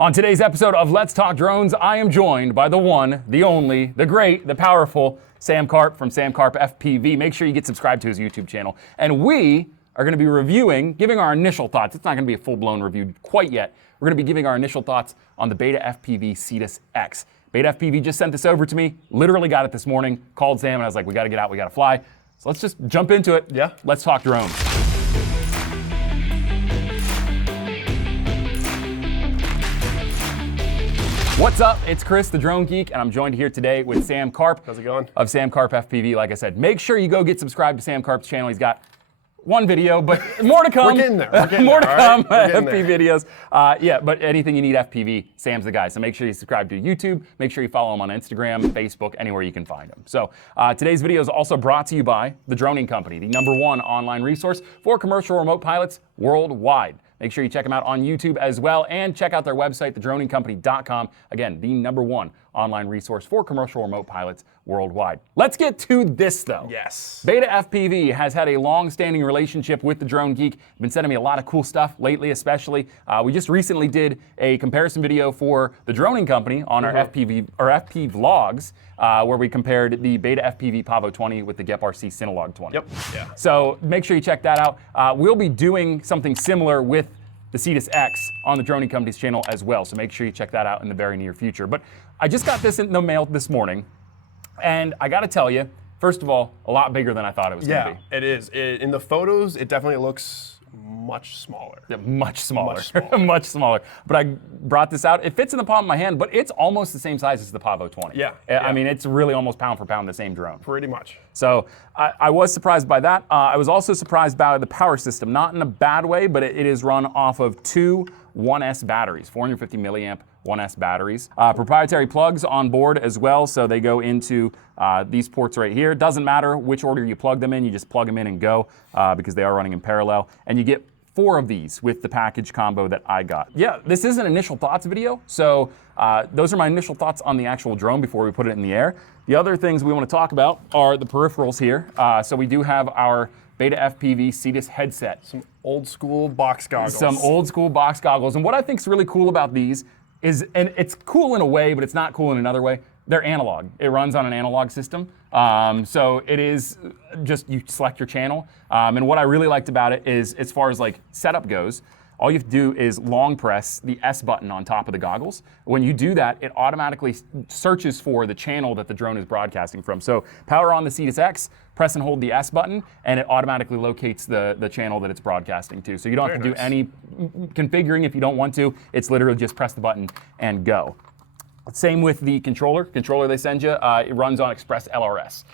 On today's episode of Let's Talk Drones, I am joined by the one, the only, the great, the powerful Sam Karp from Sam Karp FPV. Make sure you get subscribed to his YouTube channel. And we are going to be reviewing, giving our initial thoughts. It's not going to be a full-blown review quite yet. We're going to be giving our initial thoughts on the BETAFPV Cetus X. BETAFPV just sent this over to me, literally got it this morning, called Sam, and I was like, we got to get out, we got to fly. So let's just jump into it. Yeah. Let's talk drones. What's up? It's Chris, the Drone Geek, and I'm joined here today with Sam Karp. How's it going? Of Sam Karp FPV, like I said. Make sure you go get subscribed to Sam Karp's channel. He's got one video, but more to come. We're getting there. We're getting more to there, come. right? FPV videos. Yeah, but anything you need FPV, Sam's the guy. So make sure you subscribe to YouTube. Make sure you follow him on Instagram, Facebook, anywhere you can find him. So today's video is also brought to you by The Droning Company, the #1 online resource for commercial remote pilots worldwide. Make sure you check them out on YouTube as well, and check out their website, thedroningcompany.com. Again, the #1 online resource for commercial remote pilots worldwide. Let's get to this, though. Yes. BETAFPV has had a long-standing relationship with the Drone Geek. Been sending me a lot of cool stuff lately, especially. We just recently did a comparison video for the Droning Company on our FPV vlogs, where we compared the BETAFPV Pavo 20 with the GEP-RC Cinelog 20. Yep. Yeah. So make sure you check that out. We'll be doing something similar with the Cetus X on the Droning Company's channel as well. So make sure you check that out in the very near future. But I just got this in the mail this morning, and I gotta tell you, first of all, a lot bigger than I thought it was gonna be. It is. In the photos, it definitely looks much smaller. Yeah, much smaller. Much smaller. Much smaller. But I brought this out. It fits in the palm of my hand, but it's almost the same size as the Pavo 20. Yeah, I yeah. mean, it's really almost pound for pound the same drone. Pretty much. So I was surprised by that. I was also surprised by the power system, not in a bad way, but it is run off of two 1S batteries, 450 milliamp 1S batteries. Proprietary plugs on board as well, so they go into these ports right here. Doesn't matter which order you plug them in, you just plug them in and go, because they are running in parallel. And you get 4 of these with the package combo that I got. Yeah, this is an initial thoughts video, so those are my initial thoughts on the actual drone before we put it in the air. The other things we want to talk about are the peripherals here. So we do have our BETAFPV Cetus headset. Some old school box goggles. Some old school box goggles. And what I think is really cool about these is, and it's cool in a way, but it's not cool in another way, they're analog. It runs on an analog system. So it is just, you select your channel. And what I really liked about it is, as far as like setup goes, all you have to do is long press the S button on top of the goggles. When you do that, it automatically searches for the channel that the drone is broadcasting from. So power on the Cetus X, press and hold the S button, and it automatically locates the channel that it's broadcasting to. So you don't have to do any configuring if you don't want to. It's literally just press the button and go. Same with the controller they send you. It runs on Express LRS.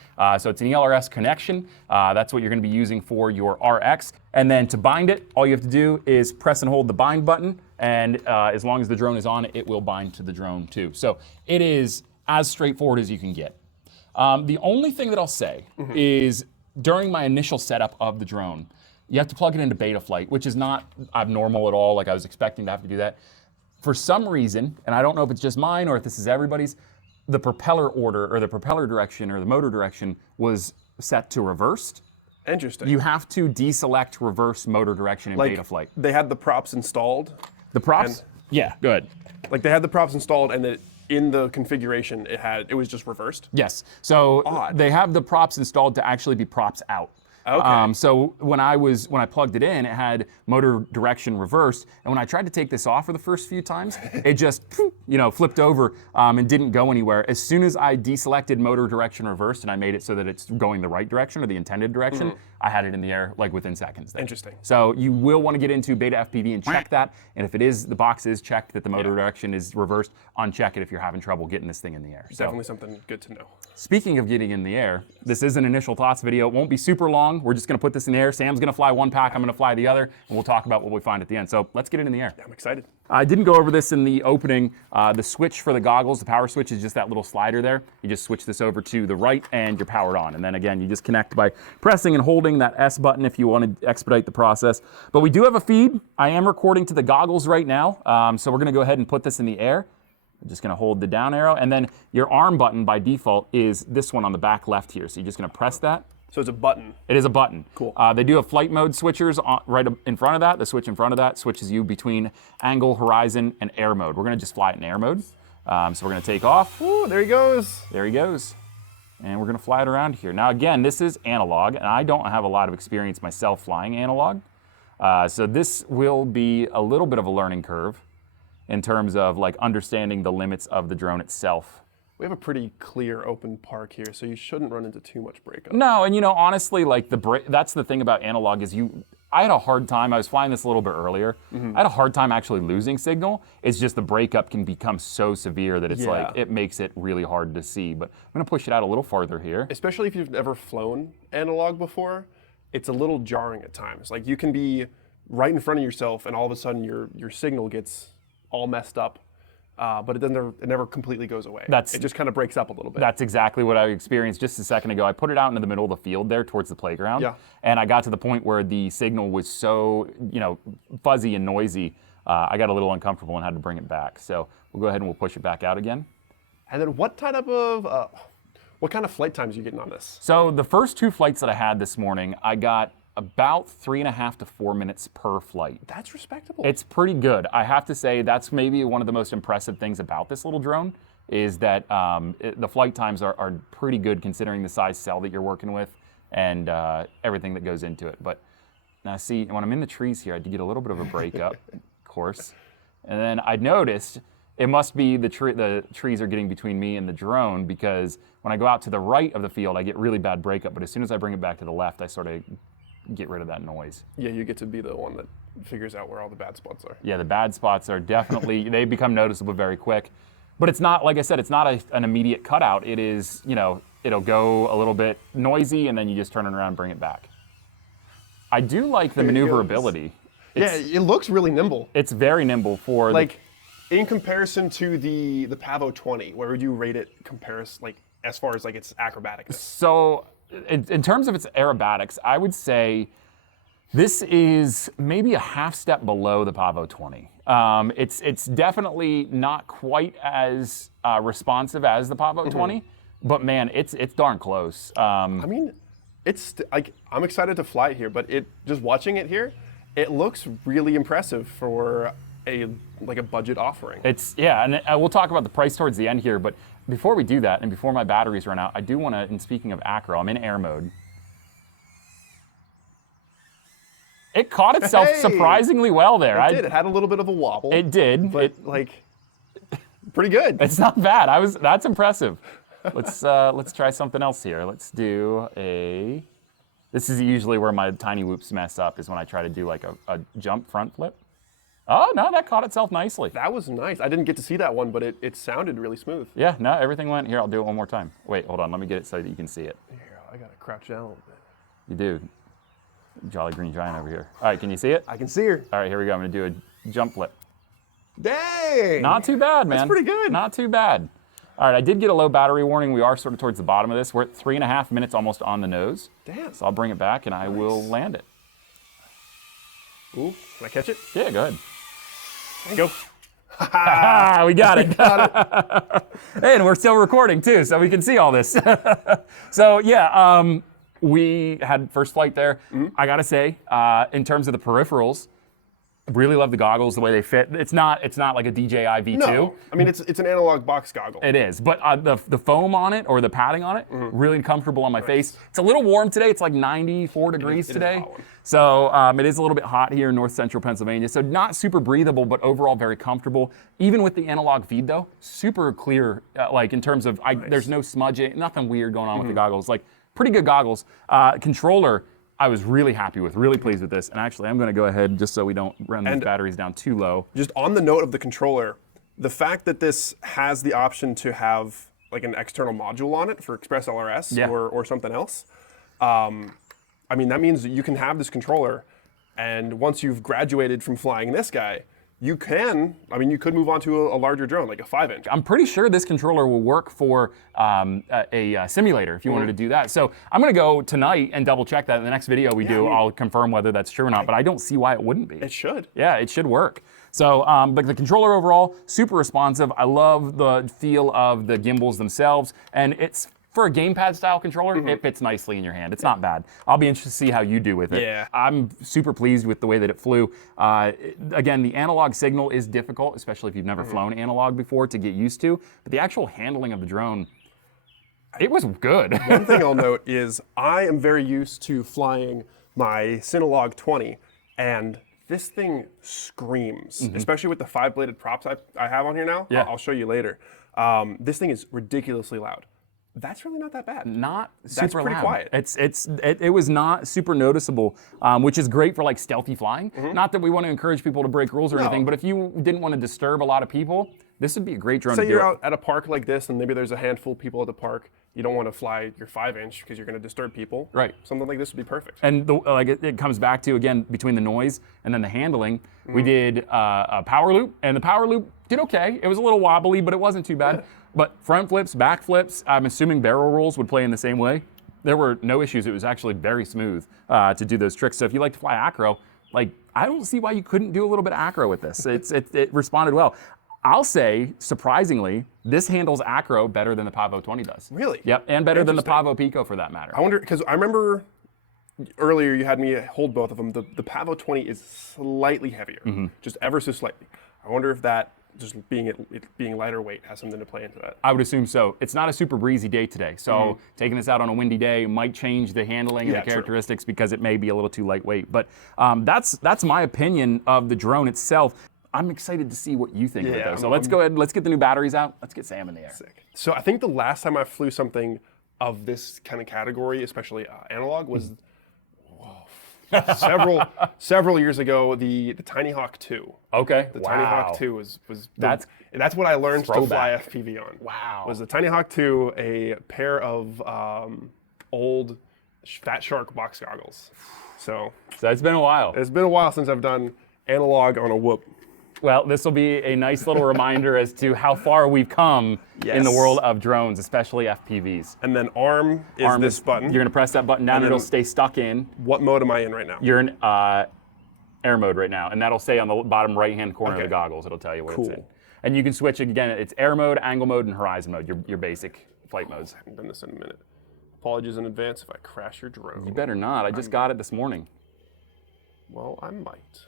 So it's an ELRS connection. That's what you're going to be using for your RX. And then to bind it, all you have to do is press and hold the bind button. And as long as the drone is on, it will bind to the drone too. So it is as straightforward as you can get. The only thing that I'll say is during my initial setup of the drone, you have to plug it into Betaflight, which is not abnormal at all. Like I was expecting to have to do that. For some reason, and I don't know if it's just mine or if this is everybody's, the propeller order or the propeller direction or the motor direction was set to reversed. Interesting. You have to deselect reverse motor direction in Betaflight. They had the props installed. The props? Yeah, good. Like they had the props installed, and then in the configuration, it was just reversed. Yes. So Odd. they have the props installed to actually be props out. Okay. So when I plugged it in, it had motor direction reversed, and when I tried to take this off for the first few times, it just flipped over and didn't go anywhere. As soon as I deselected motor direction reversed and I made it so that it's going the right direction or the intended direction, I had it in the air like within seconds. There. Interesting. So you will want to get into BETAFPV and check that, and if it is, the box is checked that the motor direction is reversed, uncheck it if you're having trouble getting this thing in the air. Definitely something good to know. Speaking of getting in the air, this is an initial thoughts video. It won't be super long. We're just going to put this in the air. Sam's going to fly one pack. I'm going to fly the other, and we'll talk about what we find at the end. So let's get it in the air. Yeah, I'm excited. I didn't go over this in the opening. The switch for the goggles, the power switch, is just that little slider there. You just switch this over to the right, and you're powered on. And then again, you just connect by pressing and holding that S button if you want to expedite the process. But we do have a feed. I am recording to the goggles right now, so we're going to go ahead and put this in the air. I'm just going to hold the down arrow, and then your arm button by default is this one on the back left here. So you're just going to press that, So it's a button. It is a button. Cool. They do have flight mode switchers right in front of that. The switch in front of that switches you between angle, horizon, and air mode. We're gonna just fly it in air mode. So we're gonna take off. Ooh, there he goes. There he goes. And we're gonna fly it around here. Now again, this is analog, and I don't have a lot of experience myself flying analog. So this will be a little bit of a learning curve in terms of like understanding the limits of the drone itself. We have a pretty clear open park here, so you shouldn't run into too much breakup. No, and you know, honestly, like that's the thing about analog is I had a hard time, I was flying this a little bit earlier, I had a hard time actually losing signal. It's just the breakup can become so severe that it's like, it makes it really hard to see. But I'm gonna push it out a little farther here. Especially if you've never flown analog before, it's a little jarring at times. Like you can be right in front of yourself and all of a sudden your signal gets all messed up. But it never completely goes away. It just kind of breaks up a little bit. That's exactly what I experienced just a second ago. I put it out into the middle of the field there towards the playground. Yeah. And I got to the point where the signal was so, fuzzy and noisy, I got a little uncomfortable and had to bring it back. So we'll go ahead and we'll push it back out again. And then what kind of flight times are you getting on this? So the first 2 flights that I had this morning, I got about 3.5 to 4 minutes per flight. That's respectable. It's pretty good. I have to say that's maybe one of the most impressive things about this little drone is that the flight times are pretty good considering the size cell that you're working with and everything that goes into it. But now see, when I'm in the trees here, I did get a little bit of a breakup, of course. And then I noticed it must be the trees are getting between me and the drone because when I go out to the right of the field, I get really bad breakup. But as soon as I bring it back to the left, I sort of get rid of that noise. Yeah, you get to be the one that figures out where all the bad spots are. Yeah, the bad spots are definitely, they become noticeable very quick. But it's not, like I said, it's not an immediate cutout. It is, it'll go a little bit noisy and then you just turn it around and bring it back. I do like the maneuverability. Yeah, it looks really nimble. It's very nimble for in comparison to the Pavo 20, where would you rate it as far as its acrobaticness? So in terms of its aerobatics, I would say this is maybe a half step below the Pavo 20. It's definitely not quite as responsive as the Pavo 20, but man, it's darn close. I mean, I'm excited to fly it here, but just watching it here, it looks really impressive for a budget offering. And we'll talk about the price towards the end here, but before we do that, and before my batteries run out, I do want to, and speaking of acro, I'm in air mode. It caught itself surprisingly well there. It did. It had a little bit of a wobble. It did. But pretty good. It's not bad. That's impressive. Let's try something else here. Let's do this is usually where my tiny whoops mess up, is when I try to do a jump front flip. Oh, no, that caught itself nicely. That was nice. I didn't get to see that one, but it sounded really smooth. Yeah, no, everything went. Here, I'll do it one more time. Wait, hold on. Let me get it so that you can see it. Here, I got to crouch down a little bit. You do. Jolly green giant over here. All right, can you see it? I can see her. All right, here we go. I'm going to do a jump flip. Dang! Not too bad, man. That's pretty good. Not too bad. All right, I did get a low battery warning. We are sort of towards the bottom of this. We're at 3.5 minutes almost on the nose. Damn. So I'll bring it back and I will land it. Ooh, can I catch it? Yeah, go ahead. There you go. We got it. Hey, and we're still recording too, so we can see all this. So yeah, we had first flight there. I gotta say, in terms of the peripherals, really love the goggles, the way they fit. It's not like a DJI V2. No, I mean it's an analog box goggle. It is, but the foam on it or the padding on it, really comfortable on my face. It's a little warm today. It's like 94 degrees today. So it is a little bit hot here in north central Pennsylvania. So not super breathable, but overall very comfortable. Even with the analog feed though, super clear, in terms of, there's no smudging, nothing weird going on with the goggles. Pretty good goggles. Controller, I was really happy with, really pleased with this. And actually, I'm going to go ahead just so we don't run the batteries down too low. Just on the note of the controller, the fact that this has the option to have an external module on it for Express LRS or something else, I mean, that means that you can have this controller, and once you've graduated from flying this guy, you could move on to a larger drone, like a 5-inch. I'm pretty sure this controller will work for a simulator if you wanted to do that. So I'm going to go tonight and double check that. In the next video we do, I'll confirm whether that's true or not, but I don't see why it wouldn't be. It should. Yeah, it should work. So, but the controller overall, super responsive. I love the feel of the gimbals themselves, and it's for a gamepad style controller, it fits nicely in your hand. It's not bad. I'll be interested to see how you do with it. Yeah. I'm super pleased with the way that it flew. Again, the analog signal is difficult, especially if you've never flown analog before, to get used to. But the actual handling of the drone, it was good. One thing I'll note is I am very used to flying my Synolog 20, and this thing screams, especially with the 5-bladed props I have on here now. Yeah. I'll show you later. This thing is ridiculously loud. That's really not that bad. Not super That's pretty loud. quiet. It was not super noticeable, which is great for like stealthy flying. Not that we want to encourage people to break rules or anything, but if you didn't want to disturb a lot of people, this would be a great drone to Say do you're it. out at a park like this, and maybe there's a handful of people at the park. You don't want to fly your 5-inch because you're going to disturb people. Right. Something like this would be perfect. And it comes back to, again, between the noise and then the handling. We did a power loop, and the power loop did okay. It was a little wobbly, but it wasn't too bad. But front flips, back flips, I'm assuming barrel rolls would play in the same way. There were no issues. It was actually very smooth to do those tricks. So if you like to fly acro, like, I don't see why you couldn't do a little bit of acro with this. It responded well. I'll say, surprisingly, this handles acro better than the Pavo 20 does. Really? Yep, and better than the Pavo Pico for that matter. I wonder, because I remember earlier you had me hold both of them. The Pavo 20 is slightly heavier, just ever so slightly. I wonder if that, just being it being lighter weight, has something to play into that. I would assume so. It's not a super breezy day today, so taking this out on a windy day might change the handling and the characteristics because it may be a little too lightweight. But that's my opinion of the drone itself. I'm excited to see what you think of it, though. So let's go ahead, let's get the new batteries out. Let's get Sam in the air. Sick. So I think the last time I flew something of this kind of category, especially analog, was several years ago. The Tiny Hawk 2. Okay. The Tiny Hawk 2 that's what I learned to fly FPV on. Wow. Was the Tiny Hawk 2 a pair of old Fat Shark box goggles? So it's been a while. It's been a while since I've done analog on a whoop. Well, this will be a nice little reminder as to how far we've come in the world of drones, especially FPVs. And then arm is this button. You're going to press that button down, and it'll stay stuck in. What mode am I in right now? You're in air mode right now, and that'll say on the bottom right-hand corner of the goggles. It'll tell you what it's in. And you can switch, again, it's air mode, angle mode, and horizon mode, your basic flight modes. I haven't done this in a minute. Apologies in advance if I crash your drone. You better not. I just got it this morning. Well, I might.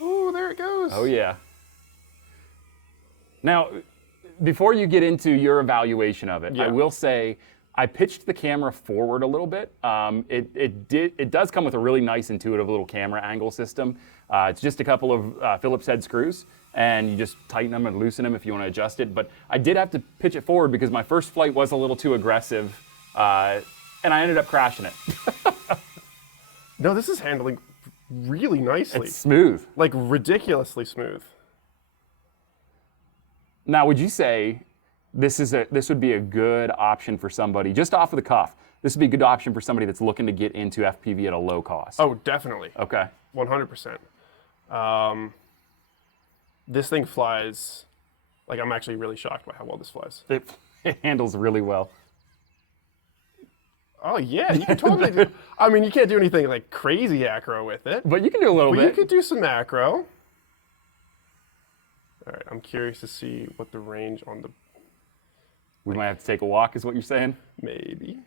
Oh, there it goes. Oh, yeah. Now, before you get into your evaluation of it, I will say I pitched the camera forward a little bit. It does come with a really nice, intuitive little camera angle system. It's just a couple of Phillips head screws, and you just tighten them and loosen them if you want to adjust it. But I did have to pitch it forward because my first flight was a little too aggressive, and I ended up crashing it. No, this is handling really nicely. It's smooth. Like ridiculously smooth. Now, would you say this would be a good option for somebody, just off of the cuff, this would be a good option for somebody that's looking to get into FPV at a low cost? Oh, definitely. Okay. 100%. This thing flies, like, I'm actually really shocked by how well this flies. It handles really well. Oh, yeah, you can totally do, I mean, you can't do anything like crazy acro with it. But you can do a little bit. You could do some acro. All right, I'm curious to see what the range on the... We might have to take a walk, is what you're saying? Maybe.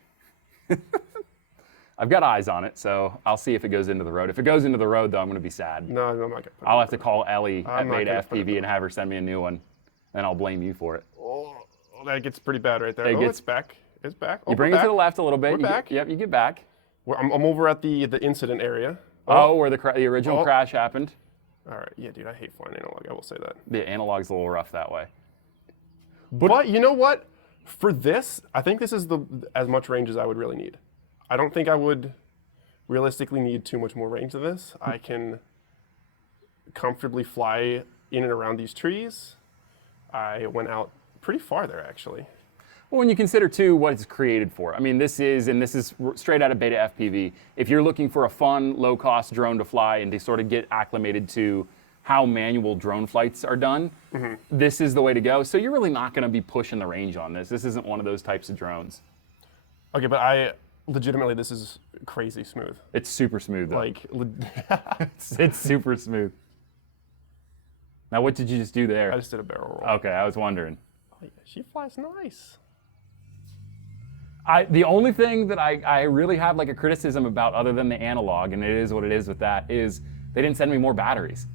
I've got eyes on it, so I'll see if it goes into the road. If it goes into the road, though, I'm going to be sad. No, I'm not going to put it I'll have to call Ellie at not gonna put it BETAFPV and have her send me a new one, and I'll blame you for it. Oh, that gets pretty bad right there. It gets- it's back. It's back. You bring it to the left a little bit. We're back. Yep, you get back. I'm over at the incident area. Oh, where the original crash happened. All right. Yeah, dude, I hate flying analog. I will say that. The analog's a little rough that way. But you know what? For this, I think this is as much range as I would really need. I don't think I would realistically need too much more range than this. I can comfortably fly in and around these trees. I went out pretty far there, actually. Well, when you consider, too, what it's created for. I mean, this is straight out of BETAFPV. If you're looking for a fun, low-cost drone to fly and to sort of get acclimated to how manual drone flights are done, this is the way to go. So you're really not going to be pushing the range on this. This isn't one of those types of drones. Okay, but legitimately, this is crazy smooth. It's super smooth, though. Like, it's super smooth. Now, what did you just do there? I just did a barrel roll. Okay, I was wondering. Oh, yeah, she flies nice. The only thing that I really have like a criticism about, other than the analog, and it is what it is with that, is they didn't send me more batteries.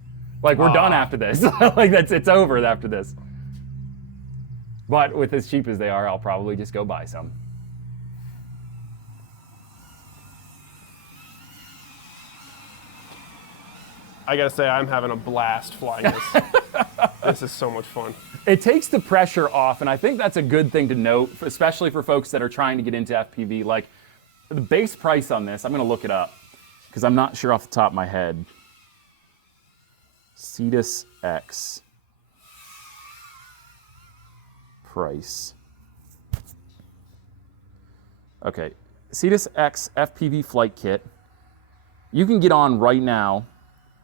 Like, we're done after this. Like, it's over after this. But with as cheap as they are, I'll probably just go buy some. I gotta say, I'm having a blast flying this. This is so much fun. It takes the pressure off, and I think that's a good thing to note, especially for folks that are trying to get into FPV. Like, the base price on this, I'm gonna look it up, because I'm not sure off the top of my head. Cetus X price. Okay, Cetus X FPV flight kit. You can get on right now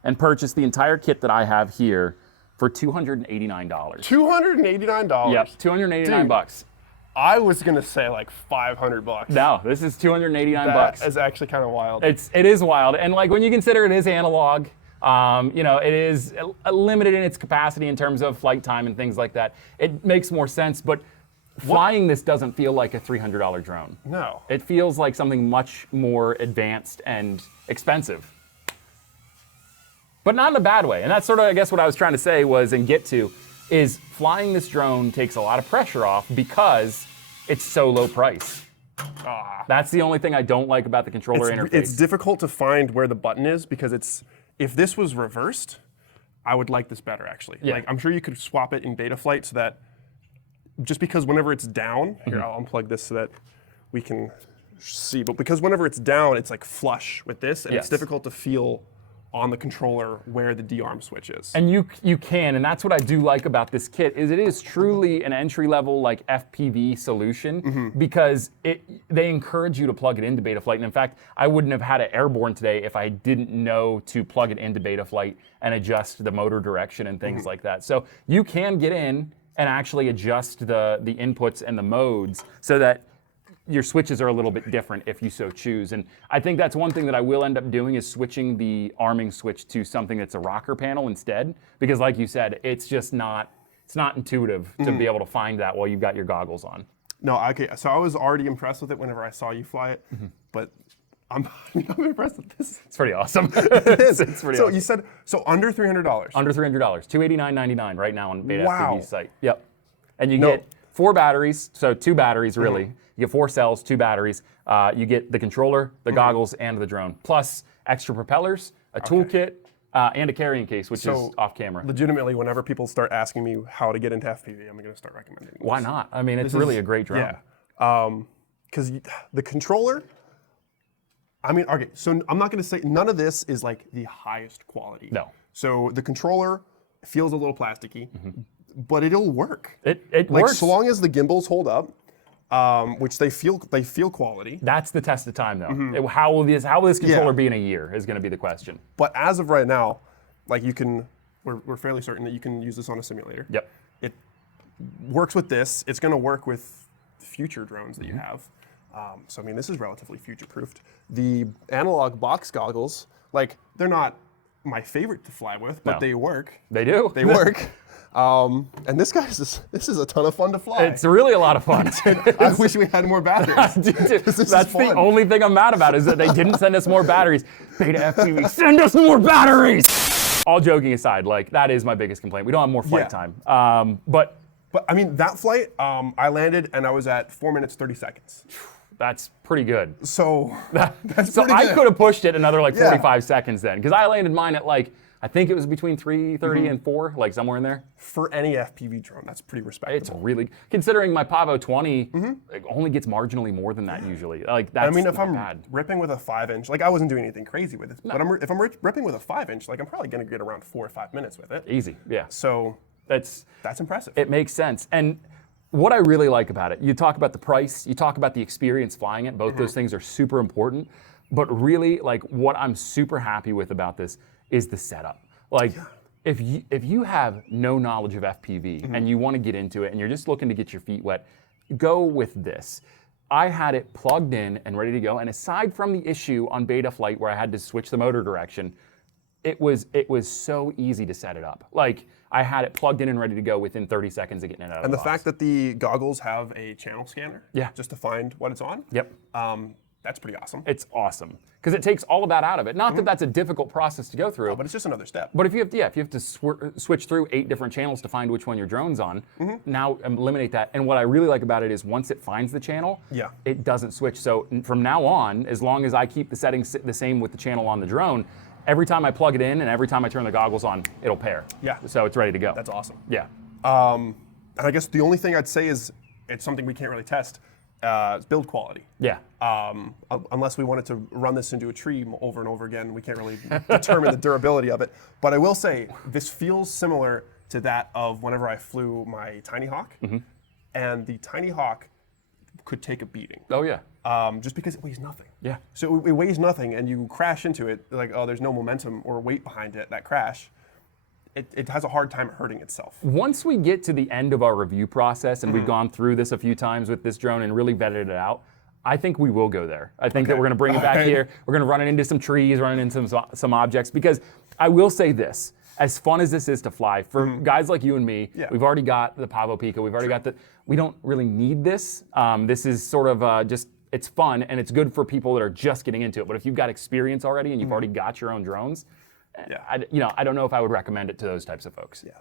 and purchase the entire kit that I have here for $289. $289? Yep, $289 bucks. I was gonna say like 500 bucks. No, this is $289 bucks. That is actually kind of wild. It is wild, and like when you consider it is analog, you know, it is limited in its capacity in terms of flight time and things like that. It makes more sense, but flying this doesn't feel like a $300 drone. No. It feels like something much more advanced and expensive. But not in a bad way. And that's sort of, I guess, what I was trying to say was, and get to, is flying this drone takes a lot of pressure off because it's so low price. That's the only thing I don't like about the controller interface. It's difficult to find where the button is, because if this was reversed, I would like this better, actually. Yeah. Like, I'm sure you could swap it in Betaflight so that, just because whenever it's down, here, I'll unplug this so that we can see, but because whenever it's down, it's like flush with this, and it's difficult to feel on the controller where the D-arm switch is. And you can, and that's what I do like about this kit, is it is truly an entry-level like FPV solution, because they encourage you to plug it into Betaflight. And in fact, I wouldn't have had it airborne today if I didn't know to plug it into Betaflight and adjust the motor direction and things like that. So you can get in and actually adjust the inputs and the modes so that your switches are a little bit different if you so choose. And I think that's one thing that I will end up doing, is switching the arming switch to something that's a rocker panel instead. Because like you said, it's just not intuitive to be able to find that while you've got your goggles on. No, okay, so I was already impressed with it whenever I saw you fly it, but I'm impressed with this. It's pretty awesome. It is. It's pretty so awesome. You said, so under $300? Under $300, $289.99 right now on BETAFPV's Wow. site. Yep. And you get 4 batteries, so 2 batteries really. You get 4 cells, 2 batteries. You get the controller, the goggles, and the drone. Plus extra propellers, a toolkit, and a carrying case, which is off camera. Legitimately, whenever people start asking me how to get into FPV, I'm going to start recommending this. Why not? I mean, it's really a great drone. Yeah. Because the controller, I mean, okay, so I'm not going to say, none of this is like the highest quality. No. So the controller feels a little plasticky, but it'll work. It like, works. so long as the gimbals hold up, which they feel quality. That's the test of time, though. How will this controller be in a year is going to be the question. But as of right now, like we're fairly certain that you can use this on a simulator. Yep. It works with this. It's going to work with future drones that you have. So I mean, this is relatively future-proofed. The analog box goggles, like, they're not my favorite to fly with, but they work. They do. They work. And this is a ton of fun to fly. It's really a lot of fun. I wish we had more batteries. That's the only thing I'm mad about, is that they didn't send us more batteries. BETAFPV, send us more batteries! All joking aside, like, that is my biggest complaint. We don't have more flight time. But I mean, that flight, I landed and I was at 4 minutes, 30 seconds. That's pretty good. So that's so pretty I good. could have pushed it another like 45 seconds then, because I landed mine at like, I think it was between 3:30 and 4, like somewhere in there. For any FPV drone, that's pretty respectable. It's really, considering my Pavo 20 it only gets marginally more than that usually. Like, that's I mean, if not I'm bad. ripping with a 5-inch, like, I wasn't doing anything crazy with it, but if I'm ripping with a 5-inch, like, I'm probably going to get around 4 or 5 minutes with it. Easy, yeah. So That's impressive. It makes sense. And what I really like about it, you talk about the price, you talk about the experience flying it, both those things are super important, but really, like, what I'm super happy with about this is the setup. Like, if you have no knowledge of FPV and you want to get into it and you're just looking to get your feet wet, go with this. I had it plugged in and ready to go, and aside from the issue on Betaflight where I had to switch the motor direction, it was so easy to set it up. Like, I had it plugged in and ready to go within 30 seconds of getting it out of the box. And the fact that the goggles have a channel scanner, just to find what it's on. Yep. That's pretty awesome. It's awesome because it takes all of that out of it. Not that that's a difficult process to go through, no, but it's just another step. But if you have to switch through 8 different channels to find which one your drone's on, now eliminate that. And what I really like about it is once it finds the channel, it doesn't switch. So from now on, as long as I keep the settings the same with the channel on the drone, every time I plug it in and every time I turn the goggles on, it'll pair. Yeah. So it's ready to go. That's awesome. Yeah. And I guess the only thing I'd say is it's something we can't really test. It's build quality. Yeah. Unless we wanted to run this into a tree over and over again, we can't really determine the durability of it. But I will say, this feels similar to that of whenever I flew my Tiny Hawk. And the Tiny Hawk could take a beating. Oh, yeah. Just because it weighs nothing. Yeah. So it weighs nothing, and you crash into it, like, oh, there's no momentum or weight behind it, that crash. It has a hard time hurting itself. Once we get to the end of our review process, and we've gone through this a few times with this drone and really vetted it out, I think we will go there. I think that we're going to bring it back here. We're going to run it into some trees, run it into some objects, because I will say this. As fun as this is to fly, for guys like you and me, we've already got the Pavo Pico, we've already got we don't really need this. This is sort of just, it's fun, and it's good for people that are just getting into it. But if you've got experience already and you've already got your own drones, I don't know if I would recommend it to those types of folks. Yeah.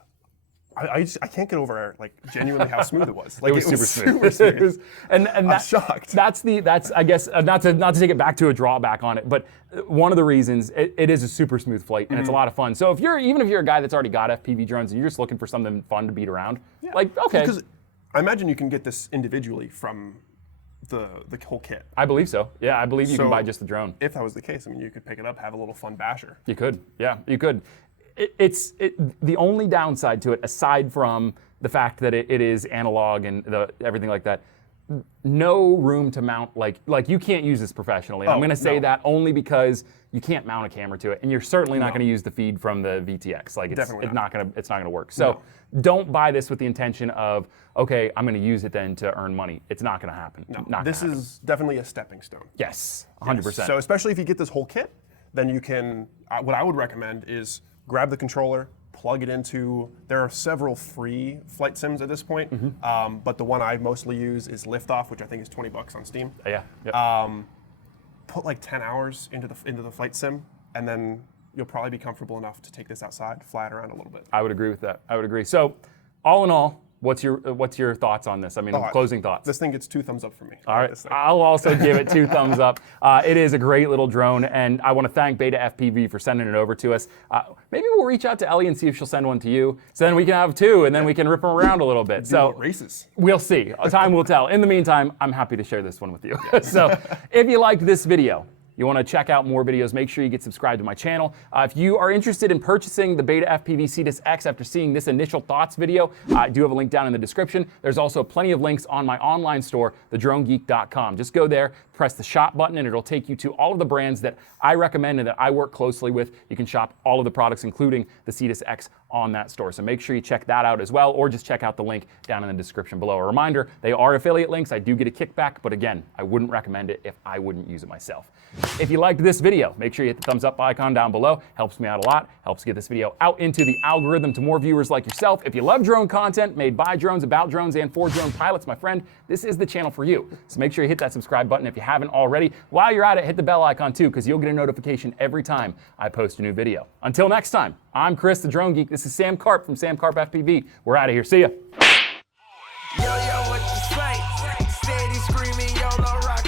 I can't get over, like, genuinely how smooth it was. Like, it was super smooth. And I'm shocked. That's I guess not to take it back to a drawback on it, but one of the reasons it is a super smooth flight and it's a lot of fun. So even if you're a guy that's already got FPV drones and you're just looking for something fun to beat around, like, okay. Because I imagine you can get this individually from the whole kit. I believe so. Yeah, I believe you can buy just the drone. If that was the case, I mean, you could pick it up, have a little fun basher. You could. Yeah, you could. It's the only downside to it, aside from the fact that it is analog and everything like that, no room to mount, like you can't use this professionally. I'm going to say that only because you can't mount a camera to it, and you're certainly not going to use the feed from the VTX. Like it's not going to work. So don't buy this with the intention of, okay, I'm going to use it then to earn money. It's not going to happen. No, this is definitely a stepping stone. Yes, 100%. Yes. So especially if you get this whole kit, then you can. What I would recommend is grab the controller, plug it into, there are several free flight sims at this point, but the one I mostly use is Liftoff, which I think is $20 on Steam. Yeah. Yep. Put like 10 hours into the flight sim, and then you'll probably be comfortable enough to take this outside, fly it around a little bit. I would agree with that. I would agree. So, all in all, what's your thoughts on this? I mean, closing thoughts. This thing gets 2 thumbs up for me. All right, I'll also give it 2 thumbs up. It is a great little drone, and I want to thank BETAFPV for sending it over to us. Maybe we'll reach out to Ellie and see if she'll send one to you, so then we can have 2, and then we can rip them around a little bit. So races. We'll see. Time will tell. In the meantime, I'm happy to share this one with you. So if you liked this video, you want to check out more videos, make sure you get subscribed to my channel. If you are interested in purchasing the BETAFPV Cetus X after seeing this initial thoughts video, I do have a link down in the description. There's also plenty of links on my online store, thedronegeek.com. Just go there, press the shop button, and it'll take you to all of the brands that I recommend and that I work closely with. You can shop all of the products, including the Cetus X, on that store. So make sure you check that out as well, or just check out the link down in the description below. A reminder, they are affiliate links. I do get a kickback, but again, I wouldn't recommend it if I wouldn't use it myself. If you liked this video, make sure you hit the thumbs up icon down below. Helps me out a lot. Helps get this video out into the algorithm to more viewers like yourself. If you love drone content made by drones, about drones, and for drone pilots, my friend, this is the channel for you. So make sure you hit that subscribe button if you haven't already. While you're at it, hit the bell icon too, because you'll get a notification every time I post a new video. Until next time, I'm Chris, the Drone Geek. This is Sam Karp from Sam Karp FPV. We're out of here. See ya. Yo, what you say? Steady screaming, YOLO rock.